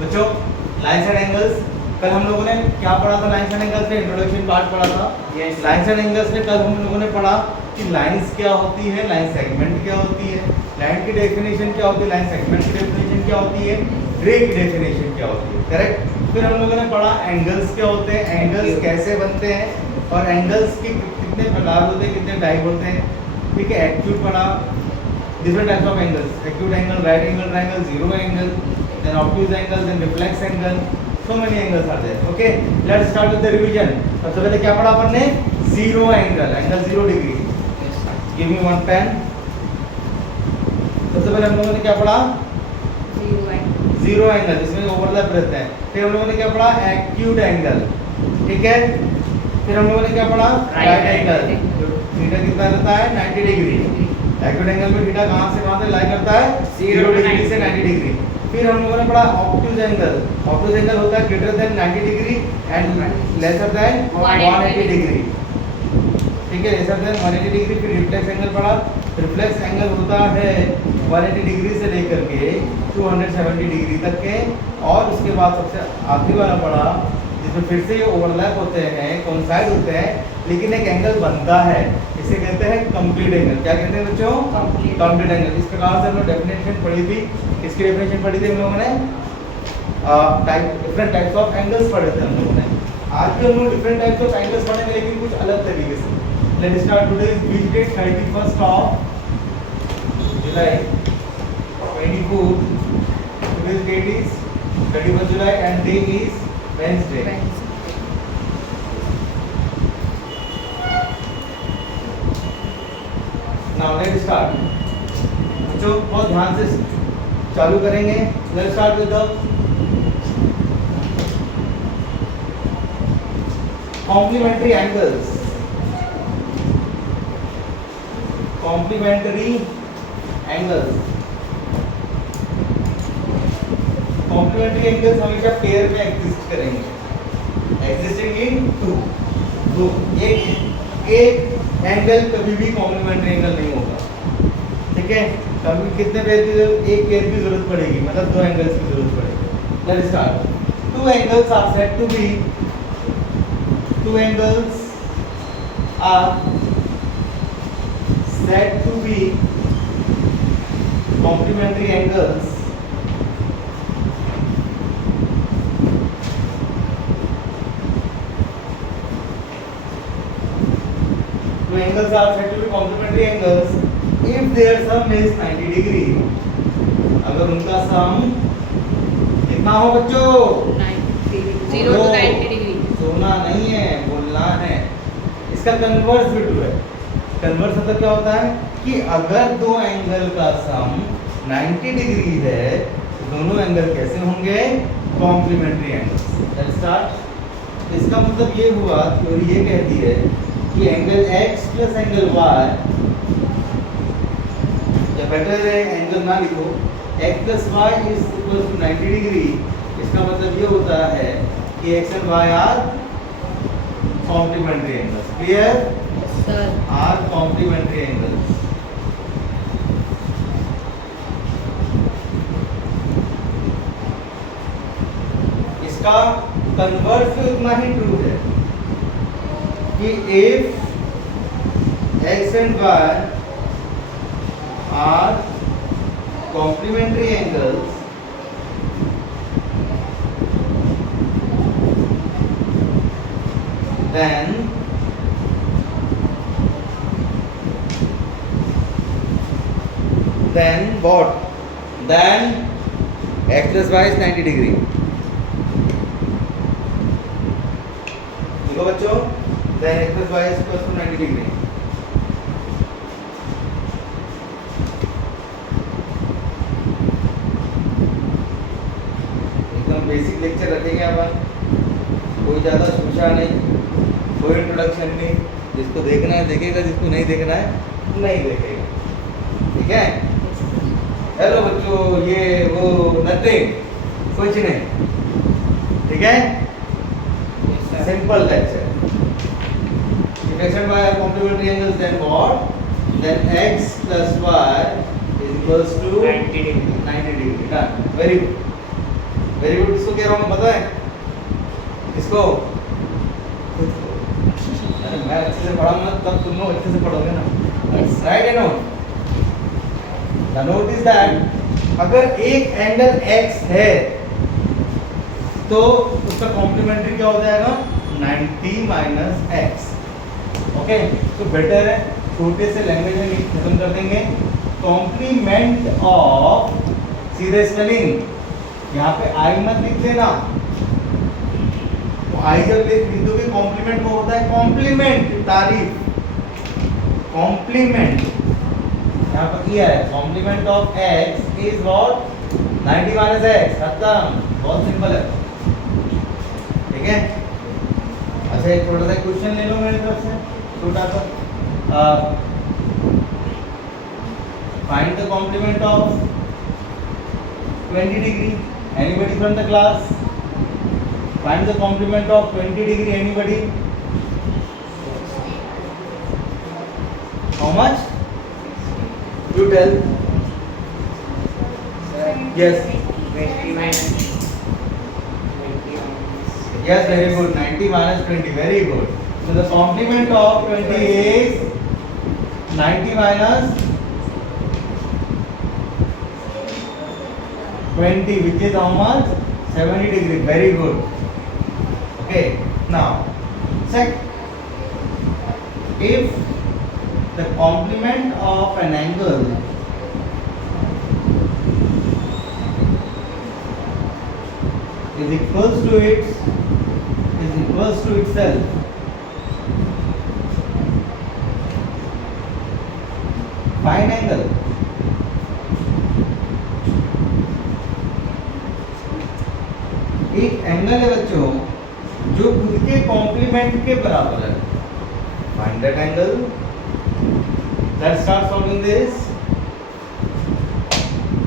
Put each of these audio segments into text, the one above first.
बच्चों lines and angles, कल हम लोगों ने क्या पढ़ा था? लाइन्स एंड एंगल्स में इंट्रोडक्शन पार्ट पढ़ा था। लाइन्स एंड एंगल्स में कल हम लोगों ने पढ़ा कि लाइंस क्या होती है, लाइन सेगमेंट क्या होती है, लाइन की डेफिनेशन क्या होती है, लाइन सेगमेंट की डेफिनेशन क्या होती है, रे की डेफिनेशन क्या होती है, करेक्ट। फिर हम लोगों ने पढ़ा एंगल्स क्या होते हैं, एंगल्स कैसे बनते हैं और एंगल्स के कितने प्रकार होते हैं, कितने टाइप होते हैं, ठीक है। एक्यूट पढ़ा, different types of angles, acute angle, right angle triangle, zero angle, then obtuse angle, then reflex angle, so many angles are there. Okay, let's start with the revision. सबसे पहले क्या पढ़ा अपन ने? Zero angle, angle 0 degree. Give me one pen. सबसे पहले हम लोगों ने क्या पढ़ा? Zero angle, जिसमें ओवरलैप रहता है। फिर हम लोगों ने क्या पढ़ा? Acute angle, ठीक है। फिर हम लोगों ने क्या पढ़ा? Right angle, थीटा कितना रहता है? 90 डिग्री। एक्यूट एंगल में थीटा कहां से कहां तक लाई करता है? 0 डिग्री से 90 डिग्री। फिर हम लोगों ने पढ़ा ऑब्ट्यूज एंगल। ऑब्ट्यूज एंगल होता है greater than 90 degree and lesser than 180 degree, ठीक है, लेसर देन 180 डिग्री। फिर रिफ्लेक्स एंगल पढ़ा। रिफ्लेक्स एंगल होता है 180 डिग्री से लेकर के 270 डिग्री तक के। और उसके बाद सबसे आखिरी वाला पढ़ा जिसमें फिर से ये ओवरलैप होते हैं, कोइंसाइड होते हैं, लेकिन एक एंगल बनता है, इसे कहते हैं कंप्लीट एंगल। क्या कहते हैं बच्चों? Complete angle. इस प्रकार से हमने डेफिनेशन पढ़ी थी। इसकी डेफिनेशन पढ़ी थी हम लोगों ने, डिफरेंट टाइप्स ऑफ एंगल्स पढ़े थे हम लोगों ने। आज भी हम लोग डिफरेंट टाइप्स ऑफ एंगल्स पढ़ेंगे, लेकिन कुछ अलग तरीके से। लेट्स स्टार्ट टुडेस बीच date 31st of July 24। Today's date is 31st July and day is Wednesday. Now let's start. बच्चों बहुत ध्यान से चालू करेंगे। Let's start with the complementary angles. Complementary angles. Complementary angles हमेशा पेयर में एग्जिस्ट करेंगे, एग्जिस्टिंग इन टू। एक एंगल कभी भी कॉम्प्लीमेंट्री एंगल नहीं होगा, ठीक है। कभी कितने पेयर की जरूरत? एक पेयर की जरूरत पड़ेगी, मतलब दो एंगल्स की जरूरत पड़ेगी। Let's start. Two angles are said to be, two angles are said to be complementary angles angles are said to be complementary angles if their sum is 90 degree. अगर उनका सम कितना हो बच्चों? 0 to 90 डिग्री। सोना नहीं है, बोलना है। इसका कन्वर्स भी ट्रू है। कन्वर्स मतलब क्या होता है कि अगर दो एंगल का सम 90 डिग्री है तो दोनों एंगल कैसे होंगे? Complementary angles. Let's start. इसका मतलब ये हुआ, थ्योरी ये कहती है कि angle x plus angle y, या बेटर है एंगल ना लिखो, x plus y is equal to 90 degree. इसका मतलब ये होता है कि x and y are complementary angles. Clear sir? Are complementary angles. इसका कन्वर्स भी उतना ही ट्रू है कि if x and y are complementary angles, then what? Then x plus y is 90 degree. देखो बच्चों, then x plus y is equal to 90 degree. एकदम basic lecture रखेंगे अपन, कोई ज़्यादा सोचा नहीं, कोई इंट्रोडक्शन नहीं। जिसको देखना है देखेगा, जिसको नहीं देखना है नहीं देखेगा, ठीक है। हेलो बच्चों, ये वो नथिंग, कुछ नहीं, ठीक है। Simple lecture. X and y are complementary angles, then what? Then x plus y is equals to 90 degree. 90 degree. Done. Very good. Very good. किसको कह रहा हूँ पता है? किसको? अरे मैं अच्छे से पढ़ाऊंगा तब तुम लोग अच्छे से पढ़ोगे ना। राइट है note? The note is that अगर एक एंगल x है तो उसका कॉम्प्लीमेंट्री क्या हो जाएगा? 90 माइनस x। ओके, तो बेटर है छोटे से लैंग्वेज में खत्म कर देंगे। कॉम्प्लीमेंट ऑफ, सीधे स्पेलिंग, यहाँ पे आई मत लिख देना। आई जब लिख दोगे कॉम्प्लीमेंट वो होता है कॉम्प्लीमेंट, तारीफ, कॉम्प्लीमेंट। यहाँ पर ये है complement of x is what? 90 minus x। खत्म, बहुत सिंपल है। ठीक है। अच्छा एक थोड़ा सा क्वेश्चन ले लो मेरी तरफ से, छोटा सा। Find the complement of 20 degree. Anybody from the class? Find the complement of 20 degree. Anybody? How much? You tell. Yes. 20 minus 20 Yes, very good. 90 minus 20. Very good. So the complement of 20 is 90 minus 20, which is how much? 70 degree. Very good. Okay, now check if the complement of an angle is equals to itself, find angle. एक angle है बच्चों जो खुद के complement के बराबर है। Find that angle. Let's start solving this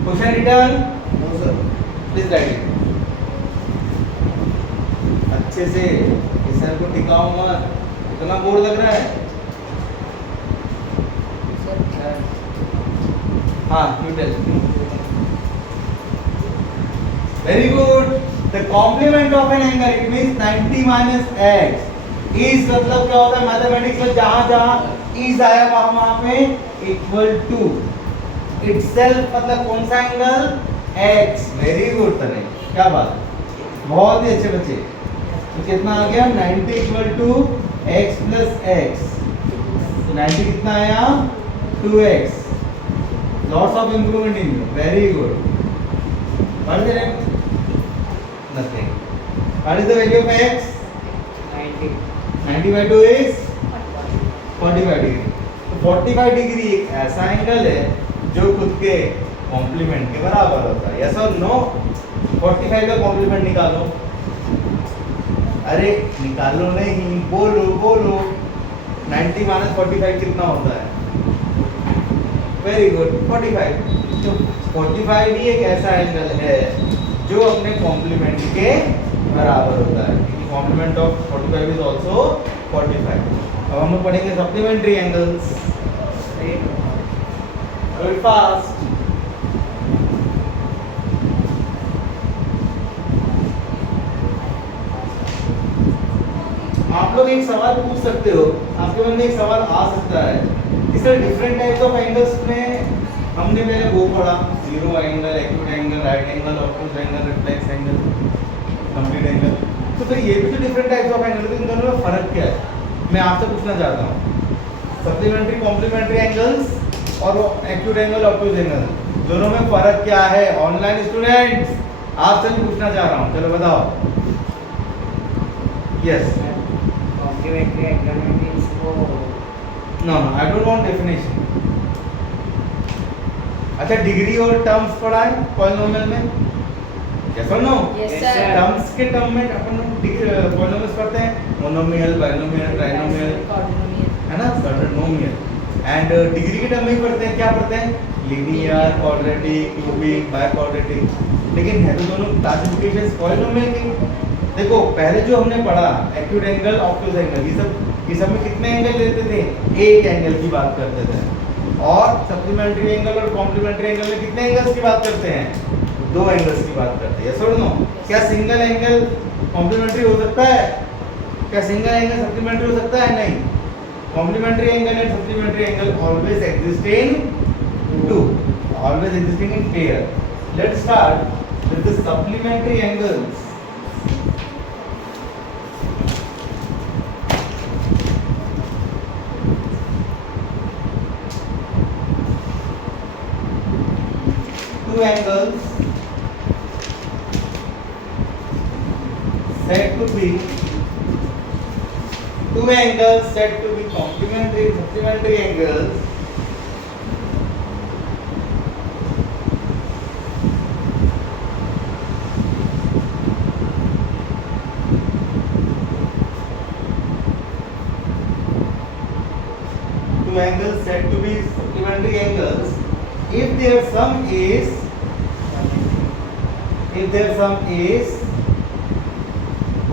question. Return? No sir, please write it अच्छे से। इस सर को टिकाओ मत, इतना बोर्ड लग रहा है। हाँ, you tell. Very good. The complement of an angle, it means 90 minus x is मतलब क्या होता है मैथमेटिक्स में? जहां is आया वहां पे equal to itself, मतलब कौन सा एंगल? x। वेरी गुड तने, क्या बात है, बहुत ही अच्छे बच्चे। तो कितना आ गया? 90 equal to x plus x। तो 90 कितना आया? 2x। Lots of improvement in you. Very good. पढ़ दे रहे? Nothing. What is the value of x? 90. 90 by 2 is 45 degree. तो 45 डिग्री एक ऐसा एंगल है जो खुद के कॉम्प्लीमेंट के बराबर होता है। यस और नो? 45 का कॉम्प्लीमेंट निकालो। अरे निकालो नहीं, बोलो बोलो। 90 माइनस 45 कितना होता है? Very good, 45। तो 45 ही एक ऐसा एंगल है जो अपने कॉम्प्लीमेंट के बराबर होता है, क्योंकि कॉम्प्लीमेंट ऑफ 45 इज आल्सो 45। अब हम लोग पढ़ेंगे सप्लीमेंट्री एंगल्स। Very fast. आप लोग एक सवाल पूछ सकते हो, आपके मन में एक सवाल आ सकता है, इस डिफरेंट टाइप्स ऑफ एंगल्स में हमने पहले वो पढ़ा, zero angle, acute angle, right angle, obtuse angle, reflex angle, complete angle. तो फिर ये भी तो डिफरेंट टाइप्स ऑफ एंगल, तो इन दोनों में फर्क क्या है? मैं आपसे पूछना चाहता हूँ। सप्लीमेंट्री कॉम्प्लीमेंट्री एंगल्स और एक्यूट एंगल, ऑब्टूज एंगल, दोनों में फर्क क्या है? ऑनलाइन स्टूडेंट्स आपसे भी पूछना चाह रहा हूँ, चलो बताओ। यस। Complementary angle means वो no, I don't want definition. अच्छा, डिग्री और टर्म्स पढ़ा है पॉलिनोमियल में? यस और no? Yes, Yes, sir. sir. Terms के टर्म में अपन पॉलिनोमियल्स पढ़ते हैं, मोनोमियल, बाइनोमियल, ट्राइनोमियल, है ना, क्वाड्रिनोमियल। एंड डिग्री के टर्म में ही पढ़ते हैं, क्या पढ़ते हैं? Linear, quadratic, cubic, biquadratic. लेकिन है तो दोनों क्लासिफिकेशंस पॉलिनोमियल की। देखो पहले जो हमने पढ़ा एक्यूट एंगल, ऑब्टूज एंगल, ये सब में कितने एंगल लेते थे? एक एंगल की बात करते थे। और सप्लीमेंट्री एंगल और कॉम्प्लीमेंट्री एंगल में कितने एंगल्स की बात करते हैं? दो एंगल्स की बात करते हैं, यस और नो? क्या सिंगल एंगल कॉम्प्लीमेंट्री हो सकता है? क्या सिंगल एंगल सप्लीमेंट्री हो सकता है? नहीं। Complementary angle and supplementary angle always exist in two, always existing in pair. Let's start with the supplementary angles. Two angles said to be complementary supplementary angles said to be supplementary angles if their sum is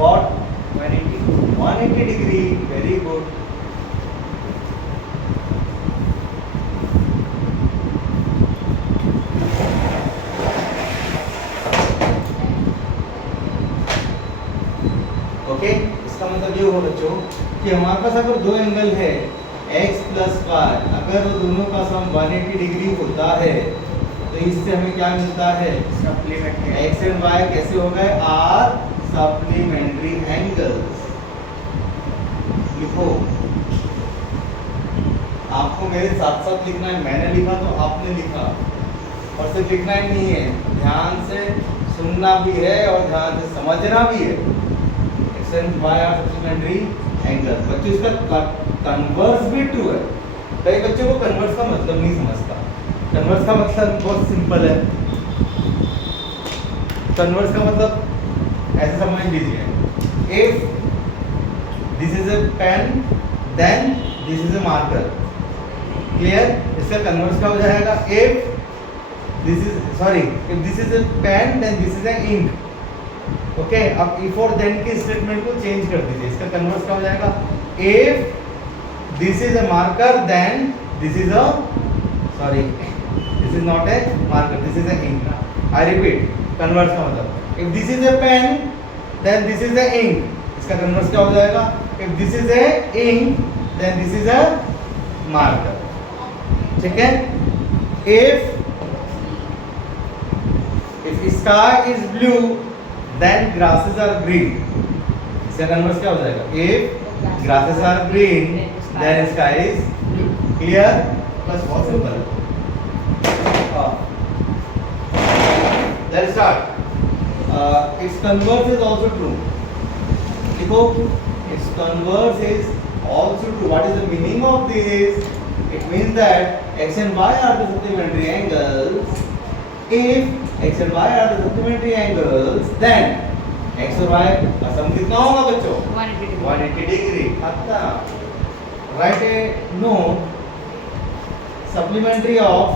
what? 180 degree. Very good. Okay, इसका मतलब ये होगा बच्चों कि हमारे पास अगर दो angle है x प्लस वाई, अगर वो दोनों का सम 180 डिग्री होता है तो इससे हमें क्या मिलता है? सप्लीमेंट्री. x एंड y कैसे हो गए? Are supplementary angles. लिखो, आपको मेरे साथ साथ लिखना है. मैंने लिखा तो आपने लिखा, और सिर्फ लिखना ही नहीं है, ध्यान से सुनना भी है और ध्यान से समझना भी है. x and y are supplementary angles. बच्चों इसका कन्वर्स भी ट्रू है. कई बच्चों को कन्वर्स का मतलब नहीं समझता. कन्वर्स का मतलब बहुत सिंपल है. कन्वर्स का मतलब ऐसे समझ लीजिए, if this is a pen then this is a marker. Clear? इसका कन्वर्स क्या हो जाएगा? If this is a pen then this is a ink. Okay, अब इफ और देन के स्टेटमेंट को चेंज कर दीजिए. इसका कन्वर्स क्या हो जाएगा? If this is a marker then this is a this is not a marker, this is a ink. I repeat, converse का मतलब if this is a pen then this is a ink. इसका converse क्या हो जाएगा? If this is a ink then this is a marker. ठीक है? If sky is blue then grasses are green. इसका converse क्या हो जाएगा? If grasses are green then sky is clear. बस बहुत सिंपल है. Let's start. Its converse is also true. देखो, its converse is also true. What is the meaning of this? It means that x and y are the supplementary angles. If x and y are the supplementary angles, then x और y का सम कितना होगा बच्चों? 180 degree. अच्छा. Write a note. Supplementary of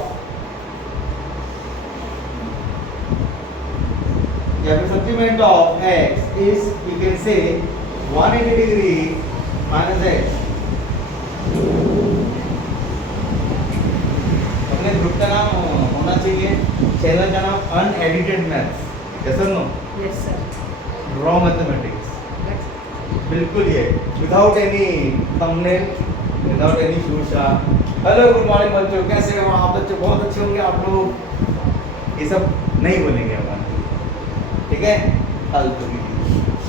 या फिर supplement of x is you can say 180 degree minus x. अपने group का नाम होना चाहिए, चैनल का नाम अनएडिटेड मैथ्स. यस और no? Yes, sir. Raw mathematics. बिल्कुल ये without any thumbnail, without any शूशा. हेलो, गुड मॉर्निंग बच्चों, कैसे हो आप? बच्चों बहुत अच्छे होंगे आप लोग. ये सब नहीं बोलेंगे अपन. ठीक है? फालतू की.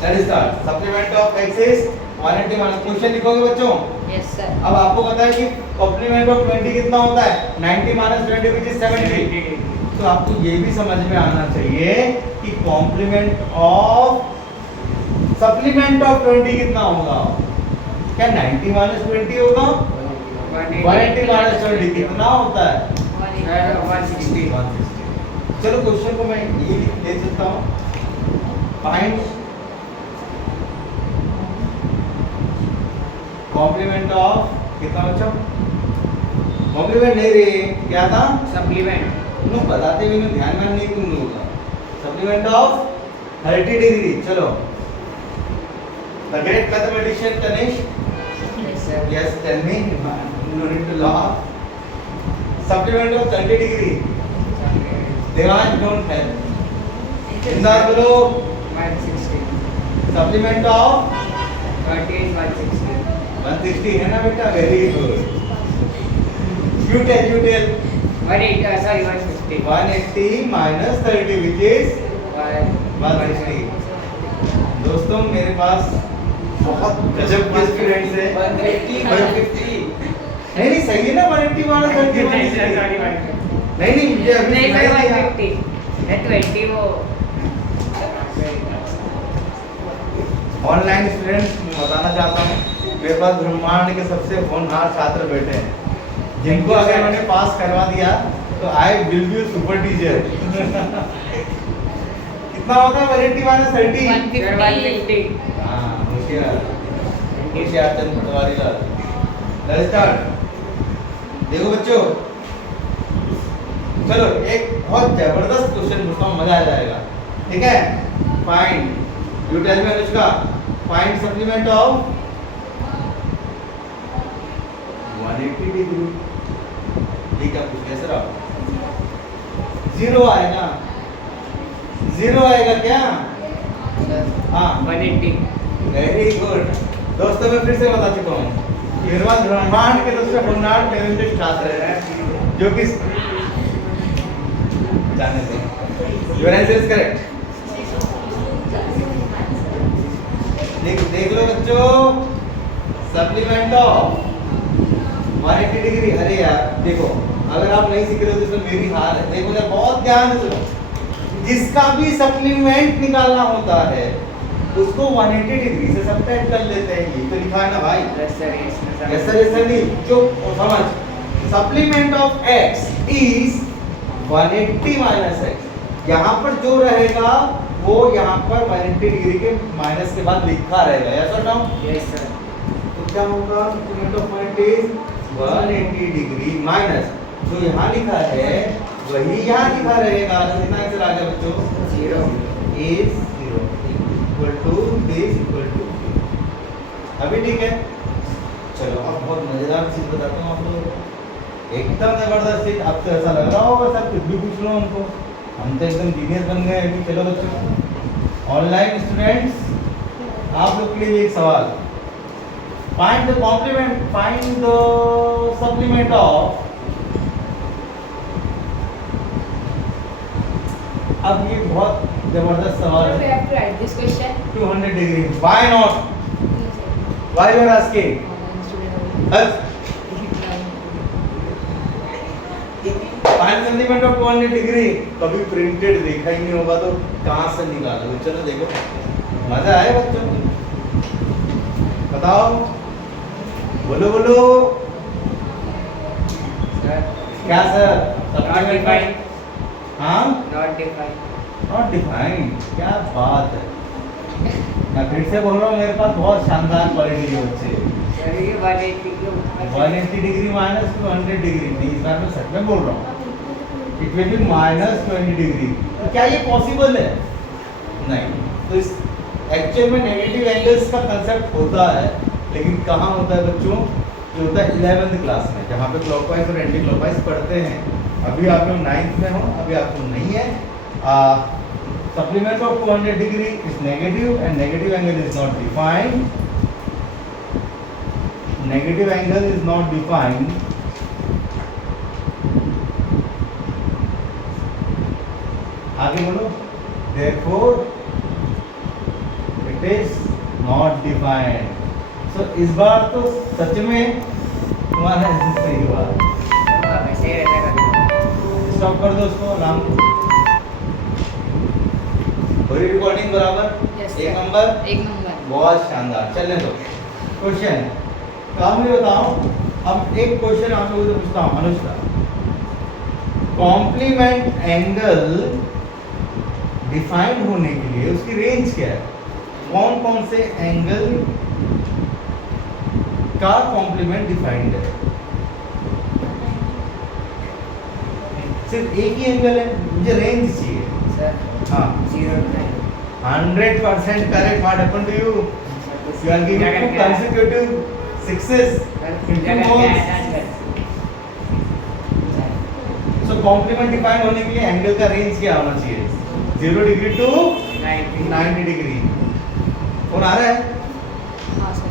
Let's start. Supplement of x is 180 minus. Question लिखोगे बच्चों? Yes, sir. अब आपको पता है कि कॉम्प्लीमेंट ऑफ 20 कितना होता है? 90 माइनस 20 व्हिच इज 70. तो आपको ये भी समझ में आना चाहिए कि कॉम्प्लीमेंट ऑफ सप्लीमेंट ऑफ 20 कितना होगा? क्या 90 माइनस 20 होगा? 180 माइनस 20 कितना होता है? 160. 160. चलो क्वेश्चन को मैं ये ले सकता हूँ. फाइंड कॉम्प्लीमेंट ऑफ कितना बच्चों? कॉम्प्लीमेंट नहीं रे, क्या था? सप्लीमेंट. तुम बताते भी नहीं, ध्यान में नहीं तुम लोगों का. Supplement of 30 degree. चलो, the great mathematician Tanishk. Yes, sir. Yes, tell me. No need to laugh. Supplement of 30 degree. Devansh, don't help. इंदाज बोलो 160. Supplement of 30 is 160. 160 है ना बेटा, very good. You tell 180, sorry, 150. 180 minus 30 which is 160। दोस्तों मेरे पास बहुत गजब के स्टूडेंट्स हैं। 150, 150. नहीं सही है ना, 180 minus 30 Sorry, 160। 150. नहीं मुझे अभी नहीं, सुनाई दिया। 150. मैं 20 वो ऑनलाइन स्टूडेंट्स मैं बताना चाहता हूँ, मेरे पास ब्रह्मांड के सबसे होनहार छात्र बैठे हैं, जिनको अगर मैंने पास करवा दिया तो I will be super teacher. कितना होता है 180 minus 30? 150. हाँ होशियार होशियार चंद पटवारी लाल। Let's start. देखो बच्चों, चलो एक बहुत जबरदस्त क्वेश्चन पूछता हूँ, मजा आ जाएगा। ठीक है, find, you tell me Anushka, find supplement of 180 degree. ये क्या पूछ लिया सर आप? जीरो आएगा, जीरो आएगा क्या? हाँ 180. Very good. दोस्तों मैं फिर से बता चुका हूँ, मेरे पास ब्रह्मांड के सबसे होनहार टैलेंटेड छात्र हैं जो कि जाने दो। Your answer is correct. देख लो बच्चों, सप्लीमेंट ऑफ 180 डिग्री। अरे यार देखो, अगर आप नहीं सीख रहे हो तो इसमें मेरी हार है। देखो ना, बहुत ध्यान से सुनो, जिसका भी सप्लीमेंट निकालना होता है उसको 180 डिग्री से सब्ट्रैक्ट कर लेते हैं। ये तो लिखा है ना भाई। Yes sir, yes sir. ऐसा नहीं, चुप और समझ। Supplement of x is 180 minus x। यहाँ पर जो रहेगा वो यहाँ पर 180 डिग्री के माइनस के बाद लिखा रहेगा। यस और नो? Yes sir. तो क्या होगा? Supplement of point is 180 degree minus जो यहाँ लिखा है वही यहाँ लिखा रहेगा। तो कितना आंसर आ गया बच्चों? 0. Is 0 equal to this equal to. अभी ठीक है? चलो अब बहुत मजेदार चीज बताता हूँ आप लोगों को, एकदम जबरदस्त चीज। आपको ऐसा लग रहा होगा सर कुछ भी पूछ लो हमको, हम तो एकदम जीनियस बन गए अभी। चलो बच्चों, ऑनलाइन स्टूडेंट्स आप लोग के लिए एक सवाल, find the complement, find the supplement of. अब ये बहुत जबरदस्त सवाल We है। have to write this question. 200 degree, why not? Why you are asking? Find supplement of 200 degree. कभी प्रिंटेड देखा ही नहीं होगा तो कहाँ से निकालोगे? चलो देखो, मजा आए बच्चों को। बताओ, बोलो बोलो। Sir. क्या सर? Not defined. हाँ, Not defined. Not defined. क्या बात है, मैं फिर से बोल रहा हूँ, मेरे पास बहुत शानदार क्वालिटी के बच्चे हैं। Sir, ये 180 के ऊपर 180 डिग्री माइनस 200 डिग्री नहीं, इस बार मैं सच में बोल रहा हूँ। It will be minus 20 degree. तो क्या ये पॉसिबल है? नहीं। तो इस एक्चुअल में नेगेटिव एंगल्स का कंसेप्ट होता है, लेकिन कहाँ होता है बच्चों? जो होता है 11th क्लास में, जहाँ पे क्लॉकवाइज और एंटी क्लॉकवाइज पढ़ते हैं। अभी आप लोग 9th में हो, अभी आपको नहीं है। Supplement of 200 degree is negative and negative angle is not defined. Negative angle is not defined. आगे बोलो, therefore it is not defined। so इस बार तो सच में तुम्हारा आंसर सही हुआ। ऐसे ही रहता है। स्टॉप कर दो उसको, आराम से। पूरी रिकॉर्डिंग बराबर? Yes, एक sir. नंबर, एक नंबर। बहुत शानदार। चलने दो क्वेश्चन। काम में बताओ, अब एक क्वेश्चन आप लोगों से पूछता हूँ अनुष्का, कॉम्प्लीमेंट एंगल डिफाइंड होने के लिए उसकी रेंज क्या है? कौन कौन से एंगल का कॉम्प्लीमेंट डिफाइंड है? सिर्फ एक ही एंगल है, मुझे रेंज चाहिए। Sir, हाँ, 0 to 9. 100% correct। What happened to you? You are giving two consecutive sixes. जगह क्या है आंसर? So complement डिफाइन होने के लिए एंगल का रेंज क्या होना चाहिए? 0 डिग्री टू 90 90 डिग्री। कौन आ रहा है? हाँ सर